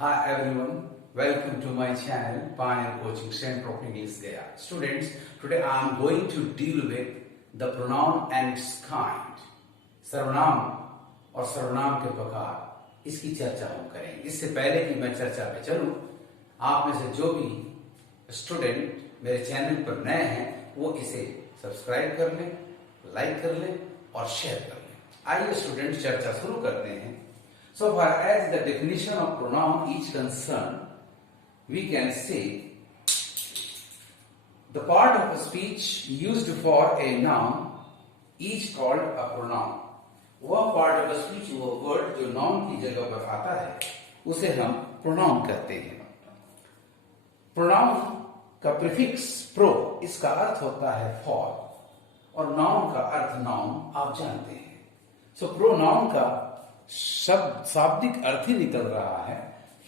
Hi everyone, welcome to my channel Pioneer Coaching Center of English Gaya. Students, today I am going to deal with the pronoun and its kind. सर्वनाम और सर्वनाम के प्रकार, इसकी चर्चा हम करेंगे। इससे पहले कि मैं चर्चा पे चलूं, आप में से जो भी स्टूडेंट मेरे चैनल पर नए हैं वो इसे सब्सक्राइब कर लें, लाइक कर लें और शेयर कर लें। आइए स्टूडेंट चर्चा शुरू करते हैं। So far as the definition of pronoun is concerned, we can say the part of a speech used for a noun is called a pronoun. वह part of a speech, वह word जो noun की जगह पर आता है, उसे हम pronoun कहते हैं। pronoun का prefix pro, इसका अर्थ होता है for, और noun का अर्थ noun आप जानते हैं। So pronoun का शब्द शाब्दिक अर्थ ही निकल रहा है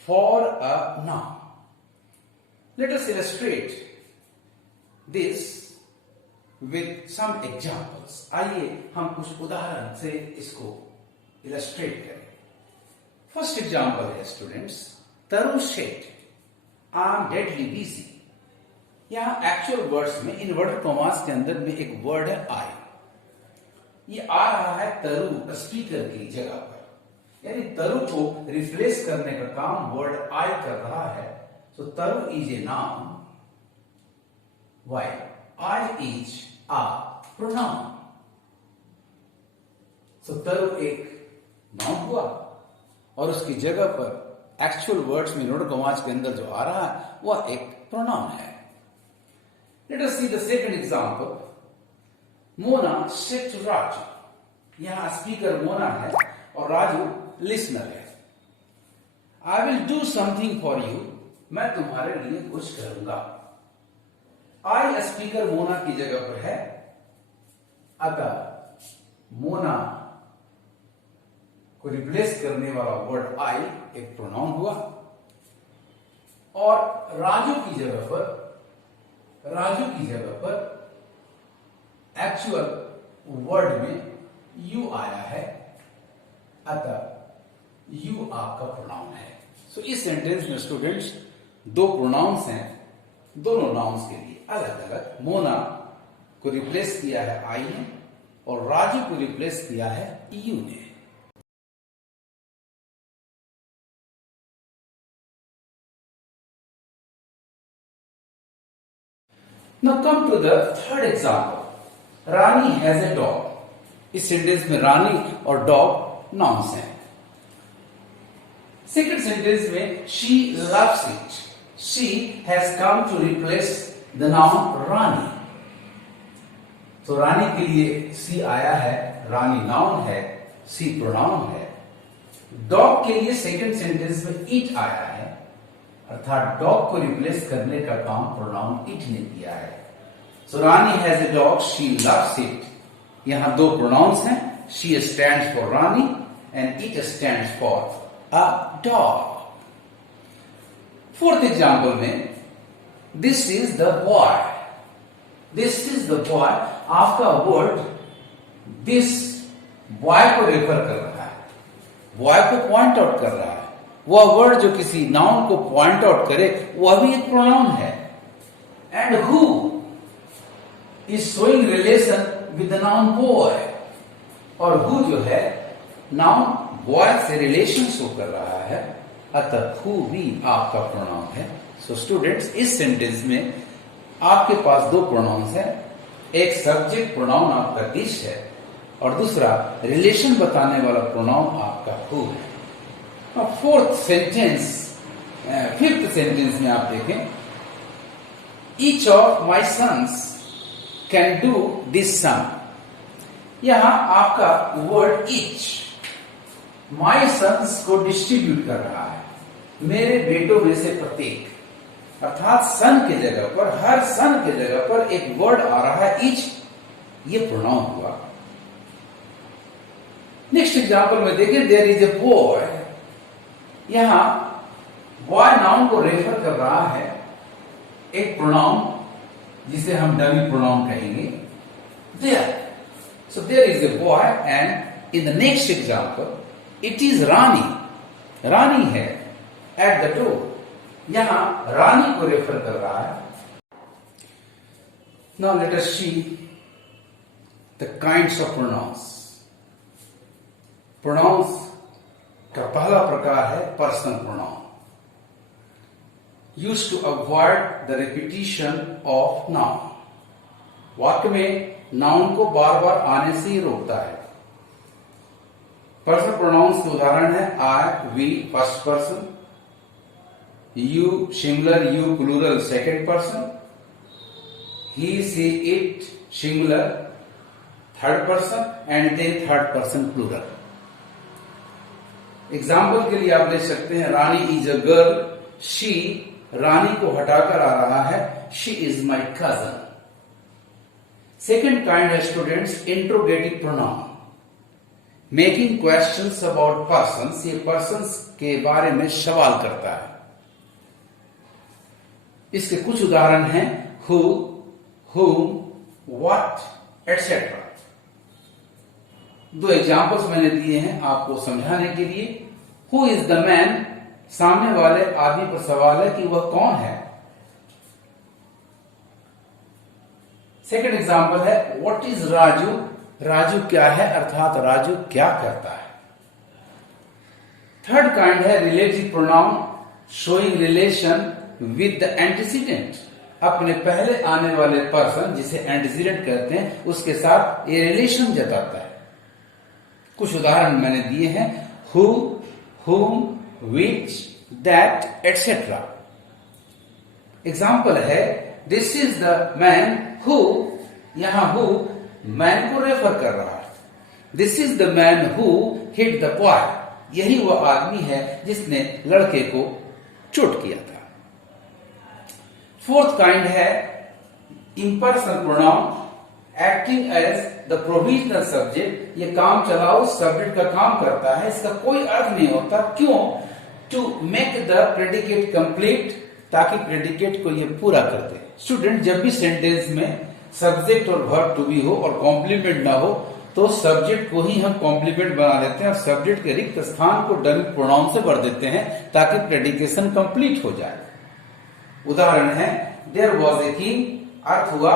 for a noun. Let us illustrate this with some examples. आइए हम कुछ उदाहरण से इसको इलस्ट्रेट करें। फर्स्ट एग्जांपल है students, Taru said I am deadly busy. यहां एक्चुअल वर्ड्स में इनवर्टेड कॉमास के अंदर में एक वर्ड है आई। ये आ रहा है तरु स्पीकर की जगह पर, यानी तरु को रिप्लेस करने का काम वर्ड आई कर रहा है। So Taru is a noun while I is a pronoun. So Taru एक नाउन हुआ और उसकी जगह पर एक्चुअल वर्ड्स में इनवर्टेड कॉमास के अंदर जो आ रहा है वह एक प्रोनाउन है। Let us see the second example, Mona said to Raju. यहां स्पीकर मोना है और राजू लिसनर है। I will do something for you, मैं तुम्हारे लिए कुछ करूंगा। आई स्पीकर मोना की जगह पर है, अतः मोना को रिप्लेस करने वाला वर्ड आई एक प्रोनाउन हुआ और राजू की जगह पर एक्चुअल वर्ड में यू आया है, अतः यू आपका प्रोनाउन है। सो इस सेंटेंस में स्टूडेंट्स दो प्रोनाउंस हैं, दोनों नाउन्स के लिए अलग अलग। मोना को रिप्लेस किया है आई ने और राजू को रिप्लेस किया है यू ने। Now come to the third example, Rani has a dog. इस सेंटेंस में रानी और डॉग नाउन्स हैं। सेकंड सेंटेंस में she loves it, she has come to replace the noun Rani. तो रानी के लिए सी आया है, रानी नाउन है, सी प्रोनाउन है। डॉग के लिए सेकंड सेंटेंस में इट आया है, अर्थात डॉग को रिप्लेस करने का काम प्रोनाउन इट ने किया है। So Rani has a dog, she loves it. यहां दो प्रोनाउंस हैं, she stands for Rani and it stands for a dog. Fourth example में, this is the boy. This is the boy, आपका वर्ड this boy को refer कर रहा है, boy को पॉइंट आउट कर रहा है। वह वर्ड जो किसी नाउन को पॉइंट आउट करे वह भी एक प्रोनाउन है। And who is showing relation with the noun boy, और who जो है नाउन बॉय से रिलेशन शो कर रहा है, अतः हु भी आपका प्रोनाउन है। सो स्टूडेंट्स इस सेंटेंस में आपके पास दो प्रोनाउंस हैं, एक सब्जेक्ट प्रोनाउन आपका दिस है और दूसरा रिलेशन बताने वाला प्रोनाउन आपका हु है। फिफ्थ सेंटेंस में आप देखें, each of my sons can do this sum. यहां आपका वर्ड ईच माई सन्स को डिस्ट्रीब्यूट कर रहा है, मेरे बेटों में से प्रत्येक, अर्थात सन के जगह पर, हर सन के जगह पर एक वर्ड आ रहा है ईच, ये प्रोनाउन हुआ। नेक्स्ट एग्जांपल में देखिए, देयर इज ए बॉय। यहां बॉय नाउन को रेफर कर रहा है एक प्रोनाउन जिसे हम डमी प्रोनाउन कहेंगे, there. So there is a boy and in the next example it is Rani. Rani है एट द डोर, यहां रानी को रेफर कर रहा है। Now let us see the kinds of pronouns. Pronouns का पहला प्रकार है personal pronoun, used to avoid the repetition of noun. वाक्य में नाउन को बार बार आने से ही रोकता है। पर्सनल प्रोनाउंस के उदाहरण है I, we first person, you singular, you plural second person, he she it singular third person and they third person plural. Example के लिए आप ले सकते हैं Rani is a girl, she Rani को हटाकर आ रहा है, she is my cousin. Second kind है students interrogative pronoun, making questions about persons, ये पर्सन्स के बारे में सवाल करता है। इसके कुछ उदाहरण हैं हु, whom, what, etc. दो एग्जाम्पल्स मैंने दिए हैं आपको समझाने के लिए। हु इज द मैन, सामने वाले आदमी पर सवाल है कि वह कौन है। सेकंड एग्जाम्पल है व्हाट इज राजू, राजू क्या है अर्थात राजू क्या करता है। थर्ड काइंड है relative pronoun, showing relation with the antecedent, अपने पहले आने वाले पर्सन जिसे एंटीसीडेंट कहते हैं उसके साथ ये रिलेशन जताता है। कुछ उदाहरण मैंने दिए हैं who, whom, which, that, etc. Example है this is the man who, यहां हु मैन को रेफर कर रहा है। This is the man who hit the boy, यही वह आदमी है जिसने लड़के को चोट किया था। फोर्थ काइंड है impersonal pronoun, acting as the provisional subject, ये काम चलाओ सब्जेक्ट का काम करता है, इसका कोई अर्थ नहीं होता। क्यों? To make the predicate complete, ताकि प्रेडिकेट को ये पूरा कर दे। स्टूडेंट जब भी सेंटेंस में सब्जेक्ट और वर्ब टू बी हो और कॉम्प्लीमेंट ना हो तो सब्जेक्ट को ही हम कॉम्प्लीमेंट बना देते हैं और सब्जेक्ट के रिक्त स्थान को डमी प्रोनाउन से भर देते हैं ताकि प्रेडिकेशन कंप्लीट हो जाए। उदाहरण है देयर वॉज ए किंग, अर्थ हुआ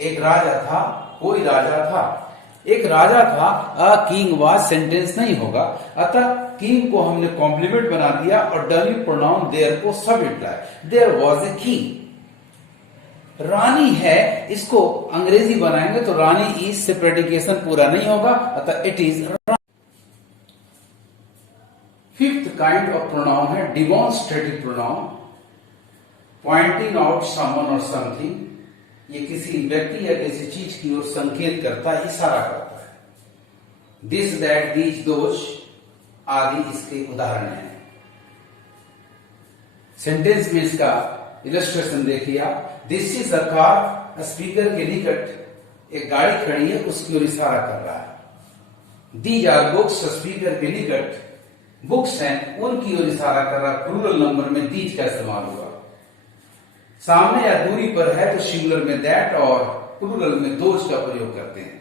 एक राजा था, कोई राजा था। एक राजा था, अ किंग वाज सेंटेंस नहीं होगा, अतः किंग को हमने कॉम्प्लीमेंट बना दिया और डमी प्रोनाउन देयर को सब्जेक्ट लाया। There was a king. Rani है, इसको अंग्रेजी बनाएंगे तो रानी इज से प्रेडिकेशन पूरा नहीं होगा, अतः it is. Fifth kind of pronoun है demonstrative pronoun, pointing out someone और समथिंग, ये किसी व्यक्ति या किसी चीज की ओर संकेत करता है, इशारा करता है। दिस, दैट, दीज, दोज आदि इसके उदाहरण हैं। सेंटेंस में इसका इलस्ट्रेशन देखिए आप। This is a car, speaker के निकट एक गाड़ी खड़ी है, उसकी ओर इशारा कर रहा है। दीज आर बुक्स, स्पीकर के निकट बुक्स हैं, उनकी ओर इशारा कर रहा है। प्लूरल नंबर में दीज का इस्तेमाल हुआ। सामने या दूरी पर है तो सिंगुलर में दैट और प्लूरल में दोज का प्रयोग करते हैं।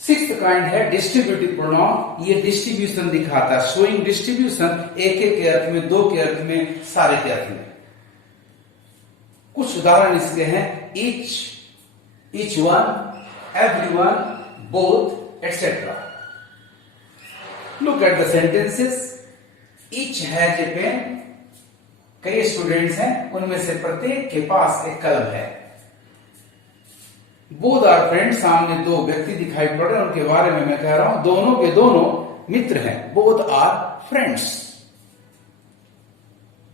सिक्स्थ काइंड है डिस्ट्रीब्यूटिव प्रोनाउन, ये डिस्ट्रीब्यूशन दिखाता है, शोइंग डिस्ट्रीब्यूशन, एक एक के अर्थ में, दो के अर्थ में, सारे के अर्थ में। कुछ उदाहरण इसके हैं each, each one, everyone, both, etcetera. Look at the sentences. Each has a pen, कई स्टूडेंट्स हैं, उनमें से प्रत्येक के पास एक कलम है। बोथ आर फ्रेंड्स, सामने दो व्यक्ति दिखाई पड़ रहे हैं, उनके बारे में मैं कह रहा हूं दोनों के दोनों मित्र हैं, both are friends.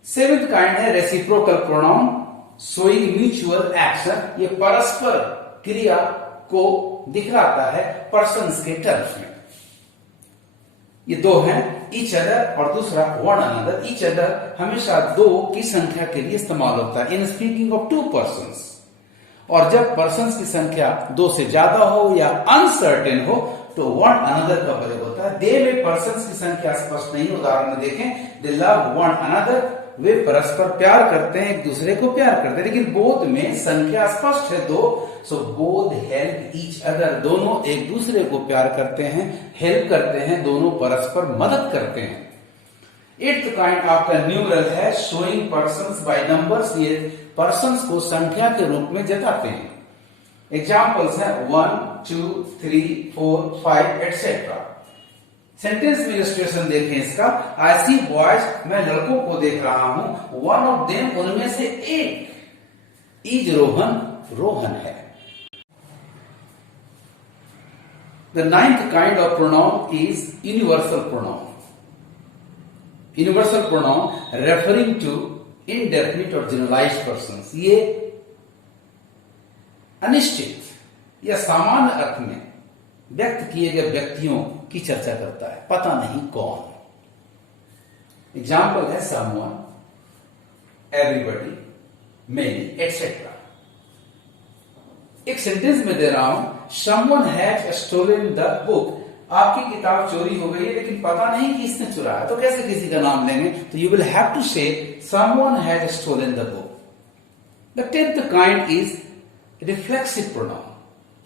Seventh kind है reciprocal pronoun, showing mutual action, ये परस्पर क्रिया को दिखलाता है पर्सन्स के टर्म्स में। ये दो हैं ईच अदर और दूसरा वन अनदर। ईच अदर हमेशा दो की संख्या के लिए इस्तेमाल होता है in speaking of to persons, और जब पर्सन्स की संख्या दो से ज्यादा हो या अनसर्टेन हो तो वन अनदर का प्रयोग होता है। दे में पर्सन्स की संख्या स्पष्ट नहीं, उदाहरण में देखें दे लव वन अनदर, वे परस्पर प्यार करते हैं, एक दूसरे को प्यार करते हैं, लेकिन बोथ में संख्या स्पष्ट है दो, so both help each other, दोनों एक दूसरे को प्यार करते हैं, हेल्प करते हैं, दोनों परस्पर मदद करते हैं। 8th काइंड आपका न्यूमरल है, शोइंग पर्सन्स बाय नंबर्स। ये पर्सन्स को संख्या के रूप में जताते हैं। एग्जाम्पल्स है 1, 2, 3, 4, 5 एटसेट्रा। सेंटेंस में इलस्ट्रेशन देखें इसका। आई सी बॉयज, मैं लड़कों को देख रहा हूं। वन ऑफ देम, उनमें से एक। इज रोहन, रोहन है। The 9th kind of pronoun is universal pronoun. Universal pronoun referring to indefinite और जनरलाइज्ड पर्सन्स। ये अनिश्चित या सामान्य अर्थ में व्यक्त किए गए व्यक्तियों की चर्चा करता है, पता नहीं कौन। एग्जाम्पल है समवन, एवरीबॉडी, मेनी एटसेट्रा। एक सेंटेंस में दे रहा हूं, someone has stolen the book. आपकी किताब चोरी हो गई है लेकिन पता नहीं कि इसने चुराया, तो कैसे किसी का नाम लेंगे? तो you will have to say someone has stolen the book. The 10th kind is reflexive pronoun.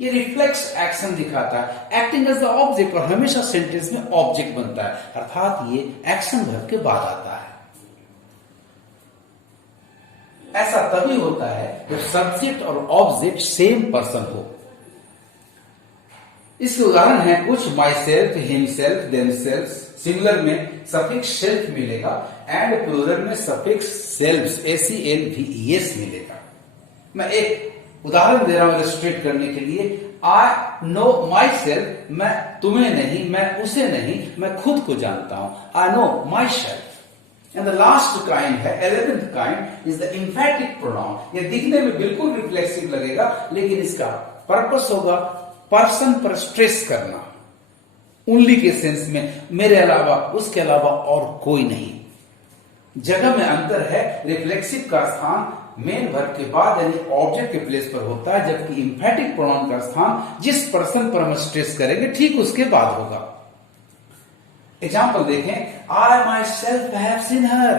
ये रिफ्लेक्स एक्शन दिखाता है, एक्टिंग एज द ऑब्जेक्ट, और हमेशा सेंटेंस में ऑब्जेक्ट बनता है, अर्थात ये एक्शन वर्ब के बाद आता है। ऐसा तभी होता है जब सब्जेक्ट और ऑब्जेक्ट सेम पर्सन हो। इसके उदाहरण है कुछ, myself, himself, themselves. Singular में सफिक्स सेल्फ मिलेगा एंड प्लूरल में सफिक्स सेल्व्स, SELVES मिलेगा। मैं एक उदाहरण दे रहा हूं इलस्ट्रेट करने के लिए। आई नो माई सेल्फ, मैं तुम्हें नहीं, मैं उसे नहीं, मैं खुद को जानता हूं। I know my self. And the last kind है 11th kind is the emphatic pronoun. यह दिखने में बिल्कुल रिफ्लेक्सिव लगेगा लेकिन इसका पर्पस होगा पर्सन पर स्ट्रेस करना, ओनली के सेंस में, मेरे अलावा, उसके अलावा और कोई नहीं। जगह में अंतर है। रिफ्लेक्सिव का स्थान मेन वर्ब के बाद यानी ऑब्जेक्ट के प्लेस पर होता है, जबकि इम्फेटिक प्रोनाउन का स्थान जिस पर्सन पर हम स्ट्रेस करेंगे ठीक उसके बाद होगा। एग्जाम्पल देखें, I myself have seen her.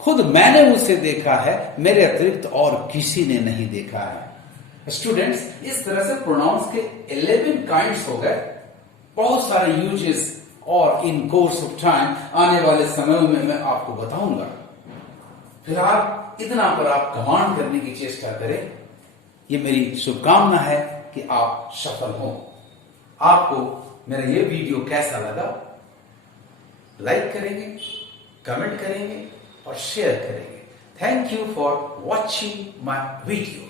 खुद मैंने उसे देखा है, मेरे अतिरिक्त और किसी ने नहीं देखा है। स्टूडेंट्स, इस तरह से प्रोनाउंस के 11 काइंड्स हो गए। बहुत सारे यूजेस और इन कोर्स ऑफ टाइम आने वाले समयों में मैं आपको बताऊंगा। फिलहाल इतना पर आप कमांड करने की चेष्टा करें। ये मेरी शुभकामना है कि आप सफल हों। आपको मेरा ये वीडियो कैसा लगा? लाइक करेंगे, कमेंट करेंगे और शेयर करेंगे। Thank you for watching my video.